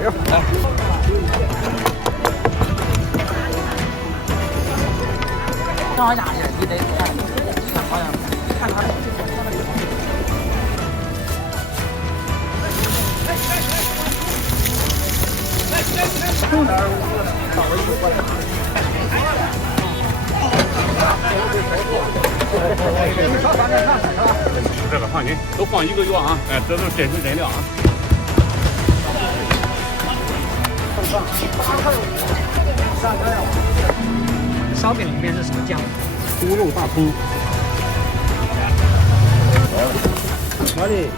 来。正好下去，你得看，你看好像看他的。这个放心，都放1个月啊！哎，这都是真实真料啊。烧饼里面是什么酱？猪肉大葱。哪里？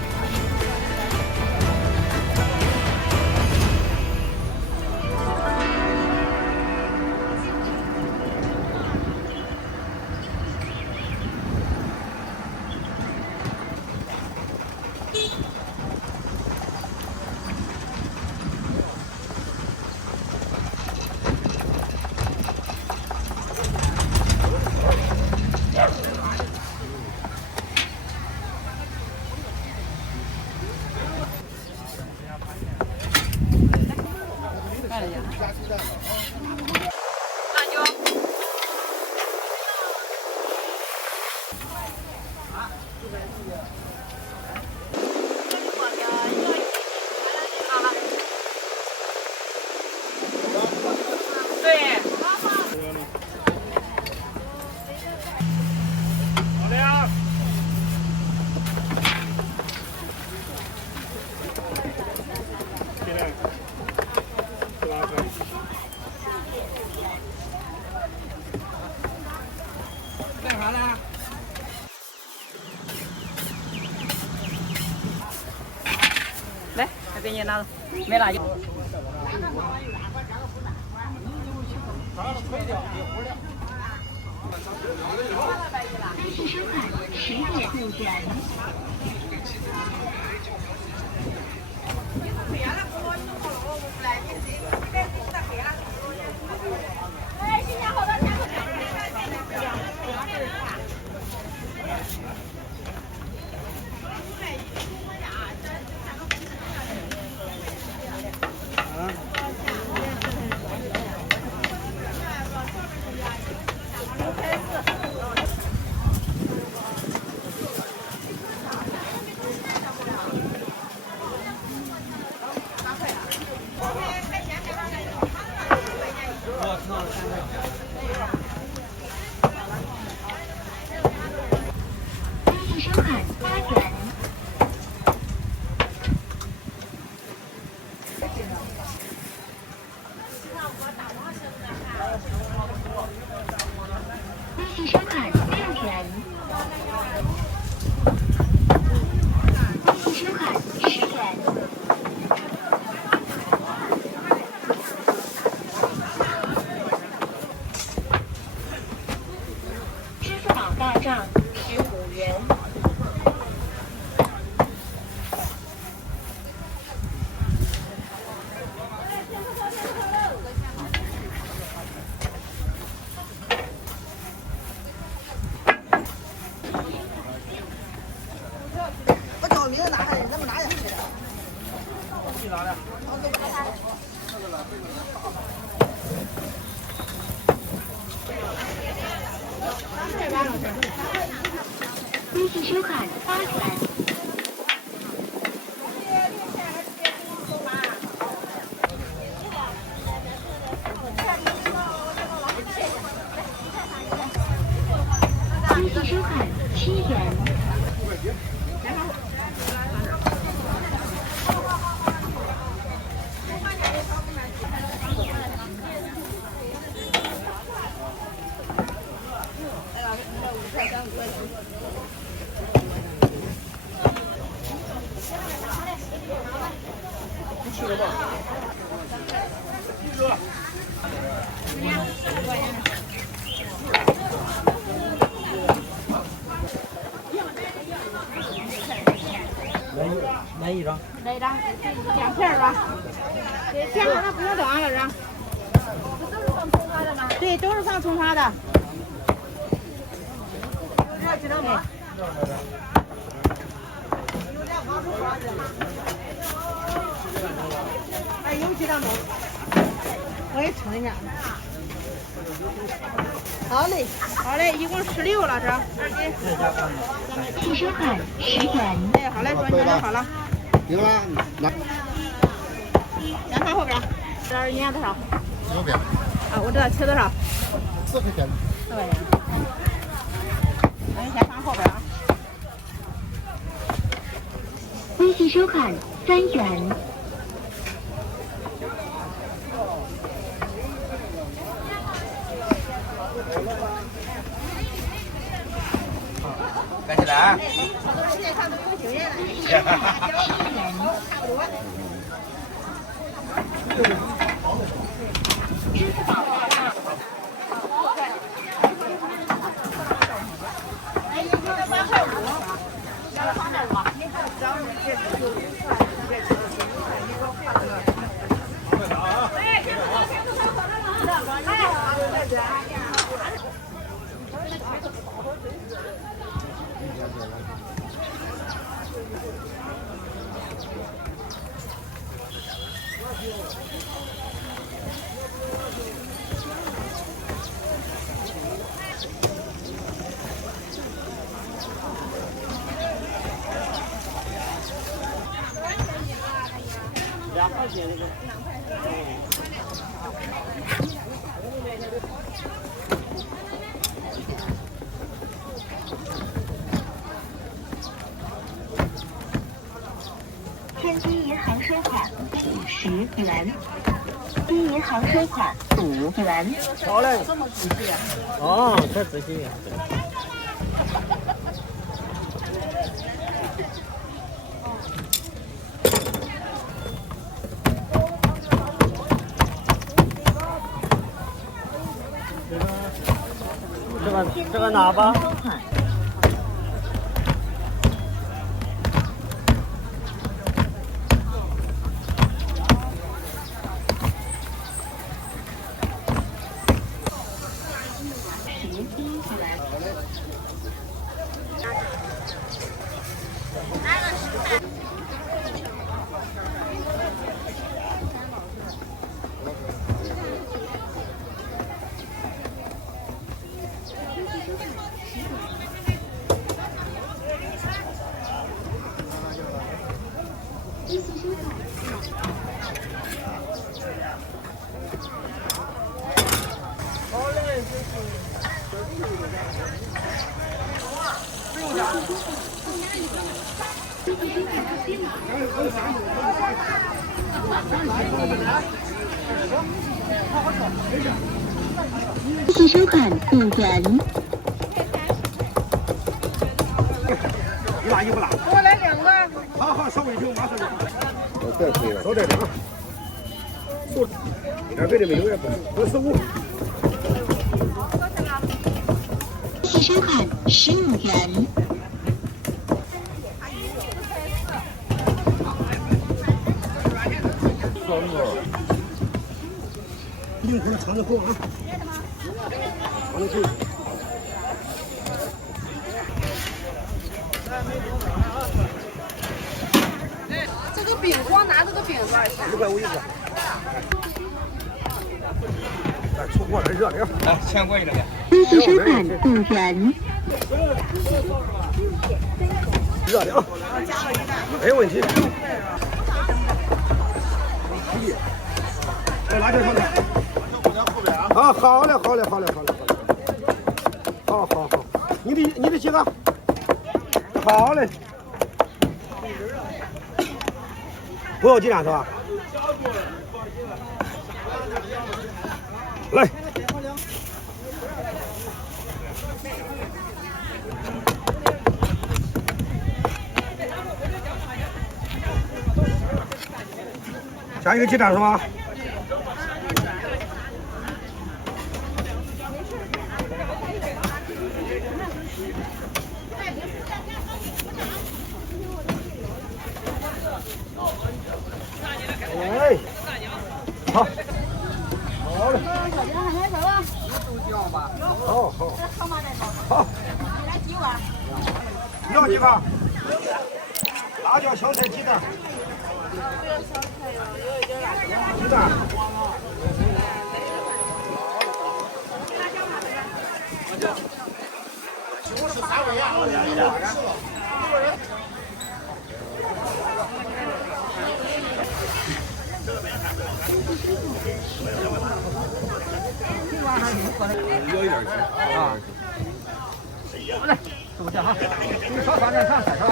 来，还给你拿着，没辣椒。该次收款10点入站。收款8元。再次收款6元。再次收款10元。支付宝大账15元。我叫名字拿下来，咱们拿下去的。去哪里？再次收款8元。再次收款7元。来一张。来一张2片吧。对，片好了不用等啊，老张。这都是放葱花的吗？对，都是放葱花的。哎，有个鸡蛋糕，我也称一下。好嘞，好嘞，一共16了是吧？2斤。汽车款10元。哎，好嘞，转圈就好了。行了，拿。先放后边。这你按多少？右边。啊，我知道，切多少4块钱。？4块钱。那你先放后边啊。微信收款3元。干起来！2块钱那个。天津银行收款50元，第一银行收款5元。好嘞。这么仔细啊？哦，太仔细了。这个拿吧。微信收款5元。你拿衣服拿。给我来2个。好好，稍微停，马上就。这可以了，少点点啊。2倍的没有也不45。微信收款15元。硬壳尝着口啊。尝着口。这个饼光拿这个饼多少钱？150一个。来，出锅来热的。来，1000块一个。微信收款5元。热的啊，没有问题。来拿点上来。啊，好嘞，好嘞，好嘞，好嘞，好，好，好。你的几个？好嘞。不要鸡蛋是吧？来。加一个鸡蛋是吧？哎，好，好嘞。好好。好。要几个？辣椒、香菜、鸡蛋。鸡蛋。有一点钱啊。来，收下哈。你少3点3是吧？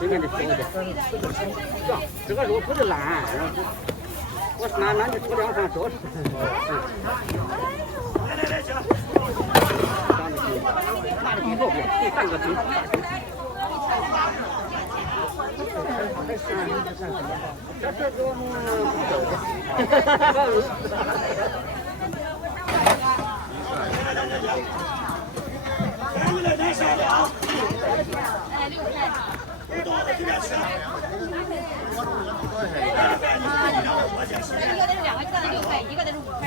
这个就行了，这个肉不是烂，我拿你粗粮上多吃。拿的比肉饼，这3个斤。这是个一个得是2个，一个得6块，一个得是5块。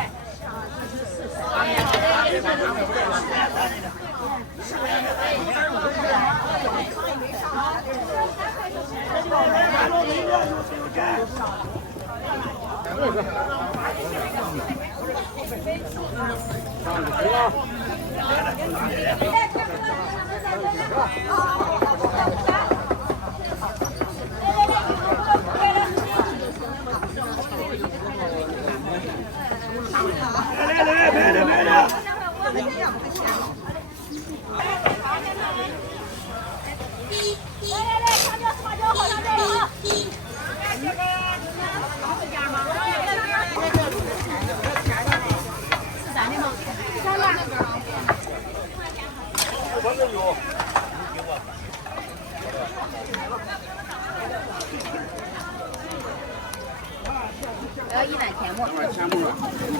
要1碗甜沫。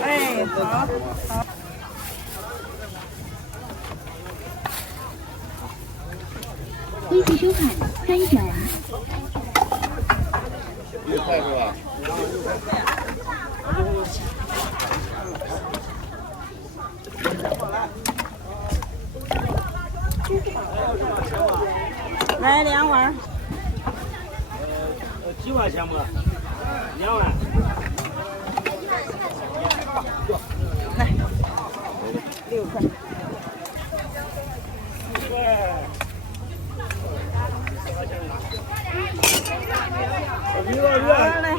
哎，好。微信收看3元。1块是吧？来2碗。几块钱嘛？2万。来，6块。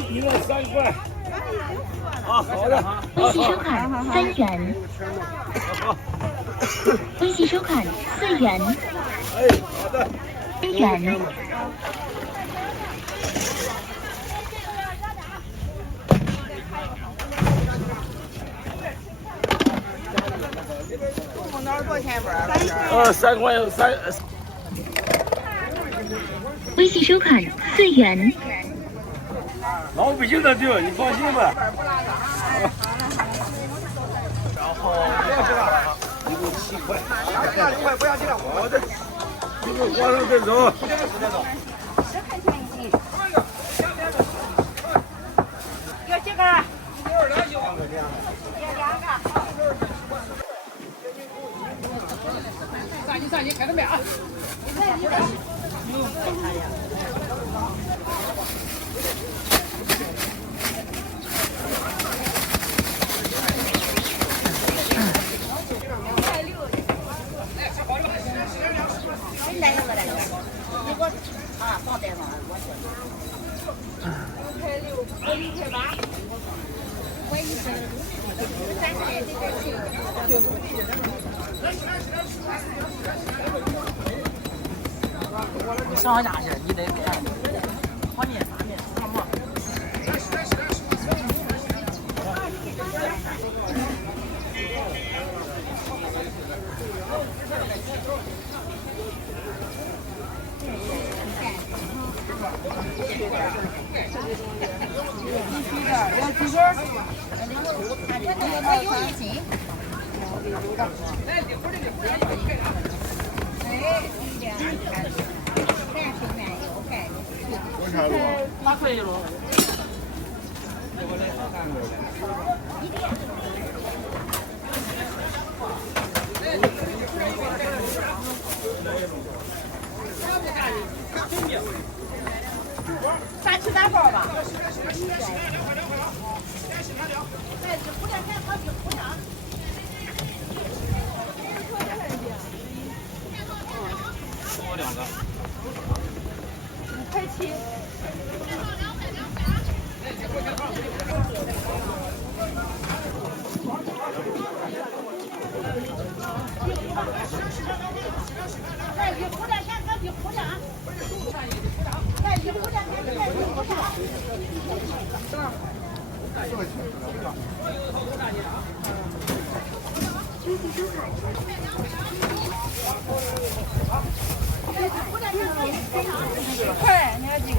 一个3块。啊，好的。微信收看3元。微信收看4元。哎，好的。3元。3块3。微信收看4元。老百姓的地儿，你放心吧。然后一共7块。6块不要紧了。好的。一个花生再走。要几个？上去开个面啊！你上家去，你得看和面发面什么？ 8块一箩。3吃3包吧。我2个。5块7。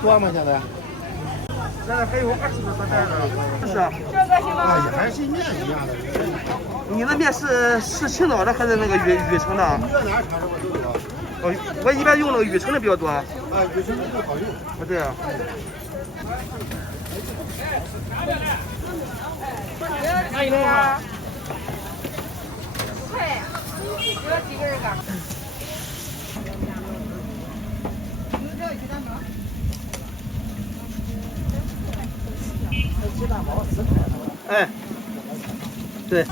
多吗？现在？现在还有20多袋呢。是啊。哎，还是面一样的。你的面是青岛的还是那个禹城的？你在哪产的我都有。哦，我一般用那个禹城的比较多。啊，禹城的更好用。不对啊。哪一种啊？5块，有几个人干？哎，对。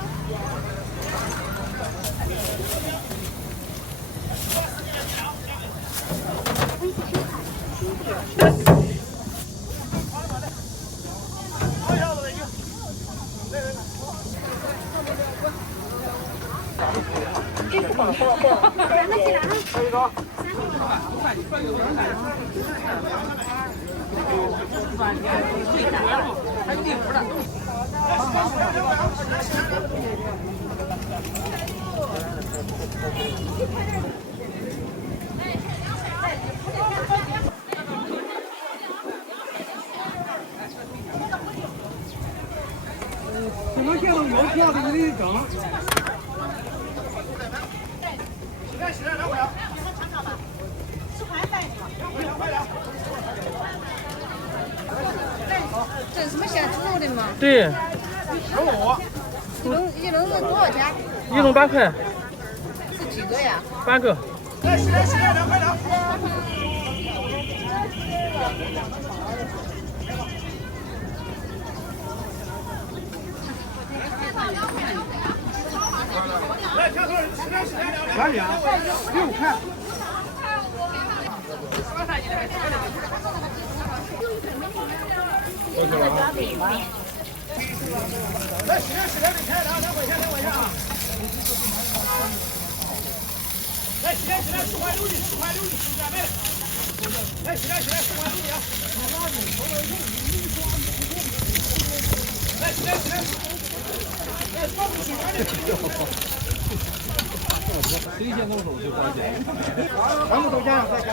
可能见到有票的你得整。这是什么现猪肉的吗？对。一笼是多少钱？1笼8块。是几个呀？8个。2两6块。来10来，你开2块钱2块钱啊！来10来10块6的10块6的10价卖。来10来10块6的啊！来10来10来。来上不起谁先动手就花钱，全部都加上再加。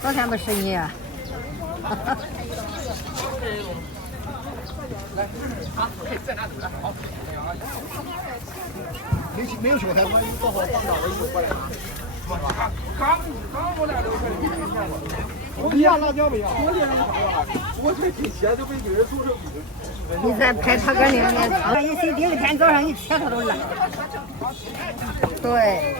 昨天没生意啊。没有韭菜吗？你多少放哪了就过来。刚过来2块。你要辣椒没有？我这提前就被有人做这笔。你再拍他个领呢？你谁第二天早上一切他都烂。对。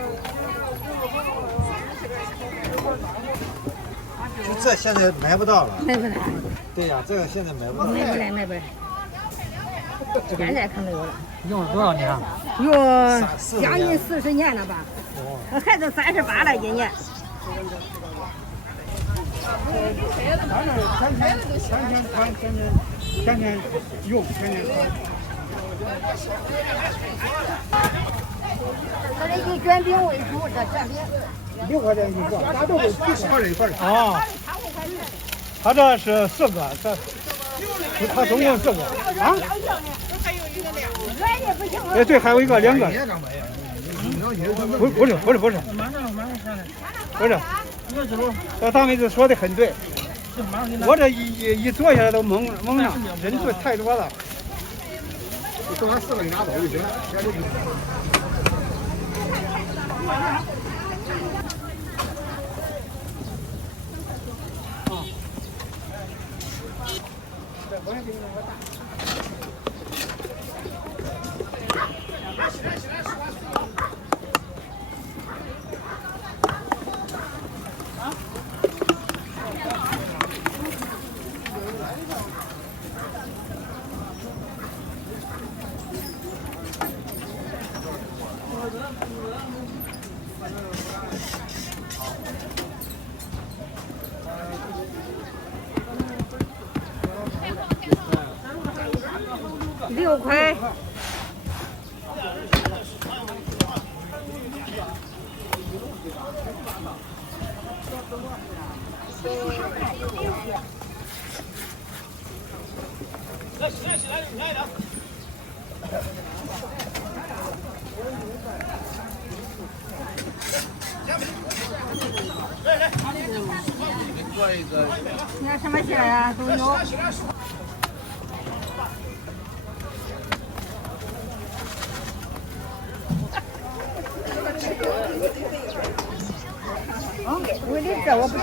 就这现在买不到了。买不来。对呀，这个现在买不到。买不来，买不来。现在可没有了。用了多少年？用将近40年了吧？孩子38了，今年。天天用，天天穿。他这以卷饼为主，这卷饼。6块钱一个，啥都有，1块1块的。啊，他这是4个，他总共4个啊。哎，对，还有一个2个。不是，马上上来。不是，大妹子说的很对，我这一坐下来都懵了，人数太多了。你等俺4个给拿走就行了，别留。6块。你要什么馅啊？都有。我的这我不吃。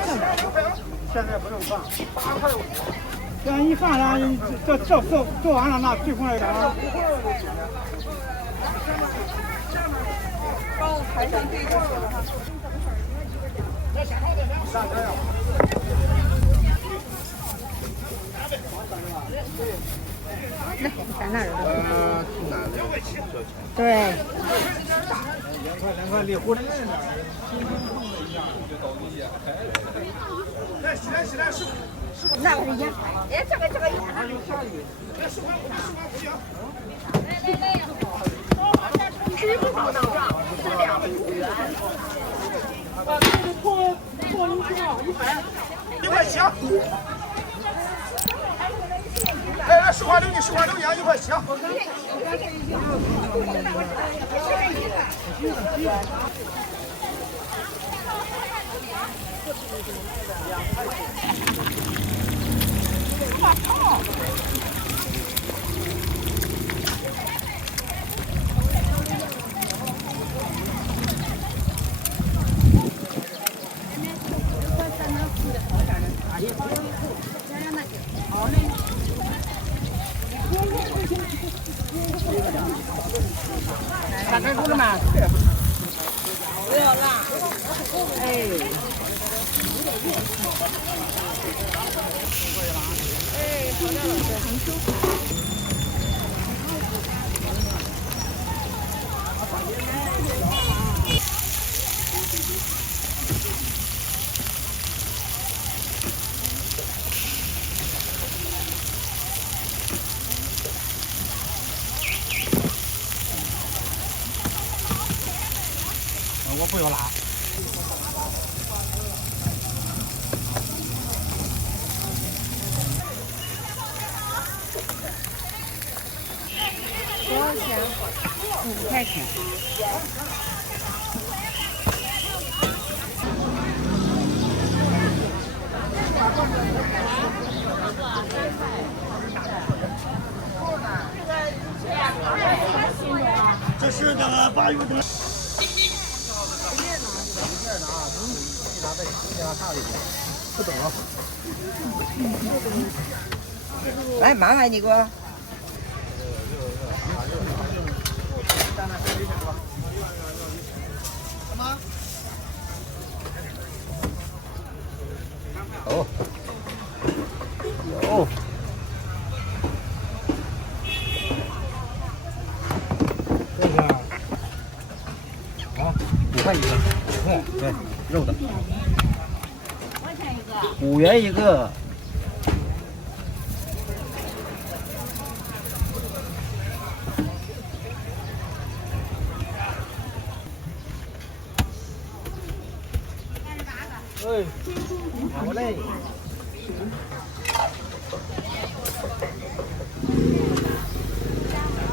现在不用放，8块5。这样一放上，这做完了那最后一个啊。帮我排上队就行了哈。来，在那儿。对。2块2块，那我一样。哎，这个。支付宝到账4两5元。1块7。来10块6你10块6你1块7。打开锅了吗？不要辣。哎。好的，老师，很舒服。我不要辣。多少钱？5块钱。这是那个8月的。不懂了。来，麻烦你给我。有。这个啊，5块1个，5块，对，肉的。5元1个。哎，好嘞。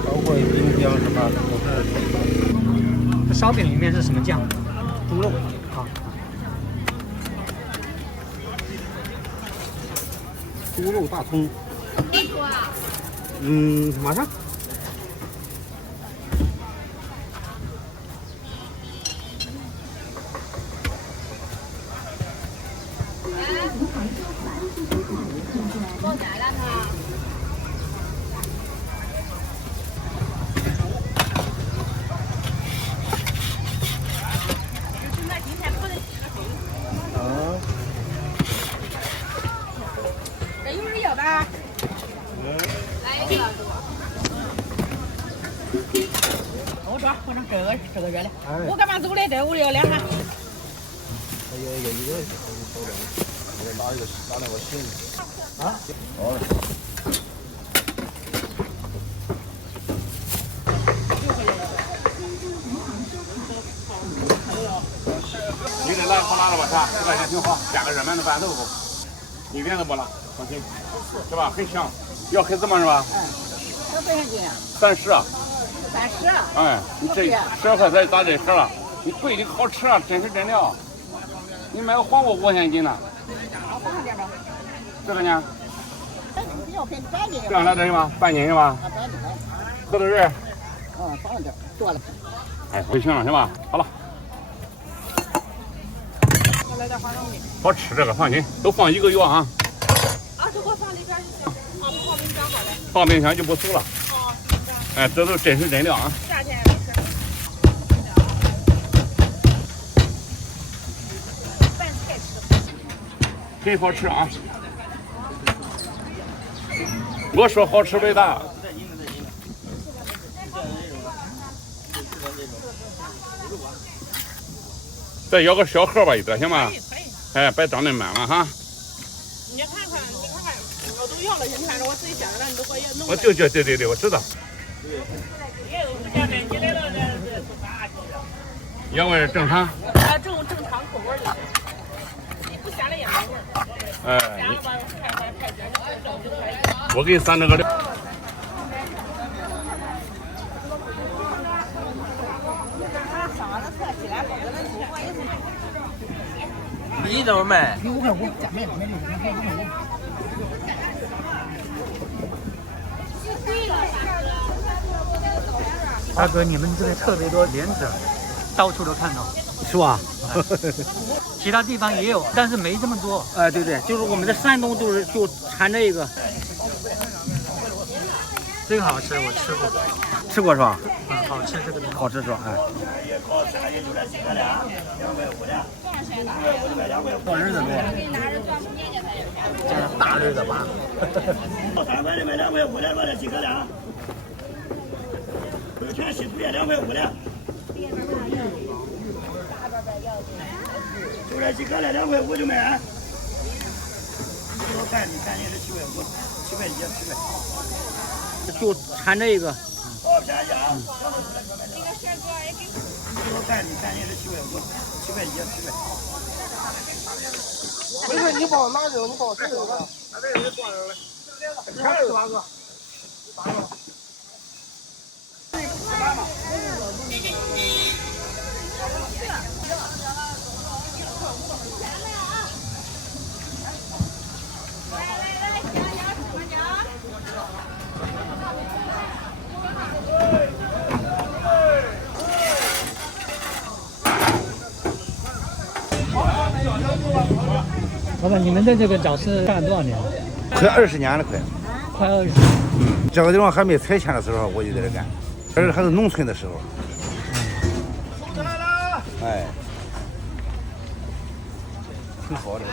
包括冰浆什么都是。这烧饼里面是什么酱？猪肉啊。猪肉大葱。马上。这有人要吧？来一个。我说，我说这个热的，我干嘛走的？这我要2盘。拿那个行。啊？哦。你这来不拿了吧？是吧？10块钱挺好，加个热馒头拌豆腐，一点都不辣，放心，是吧？很香。要黑芝麻是吧？这多少斤啊？30啊。30啊？哎，你这12块才打这盒了，你贵的好吃啊，真是真的啊。你买个黄瓜5块钱一斤呢。这个呢？这样来点行吗？半斤是吧？核桃仁。少了点，多了。哎，就行了是吧？好了。来点花生米。好吃这个，放心，都放1个月啊。就给我放里边就行。放冰箱过来。放冰箱就不馊了。哎，这都真实真料啊。夏天也没事。饭菜吃。真好吃啊！我说好吃伟大。再要个小盒吧，一得行吗？可以。哎，别装那满了哈。你看看，我都要了，你看着我自己想着了，你都给我要弄。对，我知道。羊味正常。正常口味的。你不咸了也没味儿。哎，咸了吧，太咸了，我给你3这个料。米怎么卖5块5，加面没大哥，你们这里特别多莲子，到处都看到，是吧？其他地方也有，但是没这么多。对，就是我们的山东就产这个。这个好吃，我吃过。吃过是吧？好吃这个东西。好吃是吧？哎。过日子多。这是大日子吧3块的买2块5的，买几个俩？有钱稀土也2块5的。就这几个了，2块5就买。我看你是7块5，7块1，7块。就产这个。好便宜啊！我看你是7块5，7块1，7块。没事，你帮我拿这个，你帮我这个。全是8个。老板，你们在这个早市干了多少年？快20年了，快20年。这个地方还没拆迁的时候，我就在这干，而且还是农村的时候。哎，挺好的。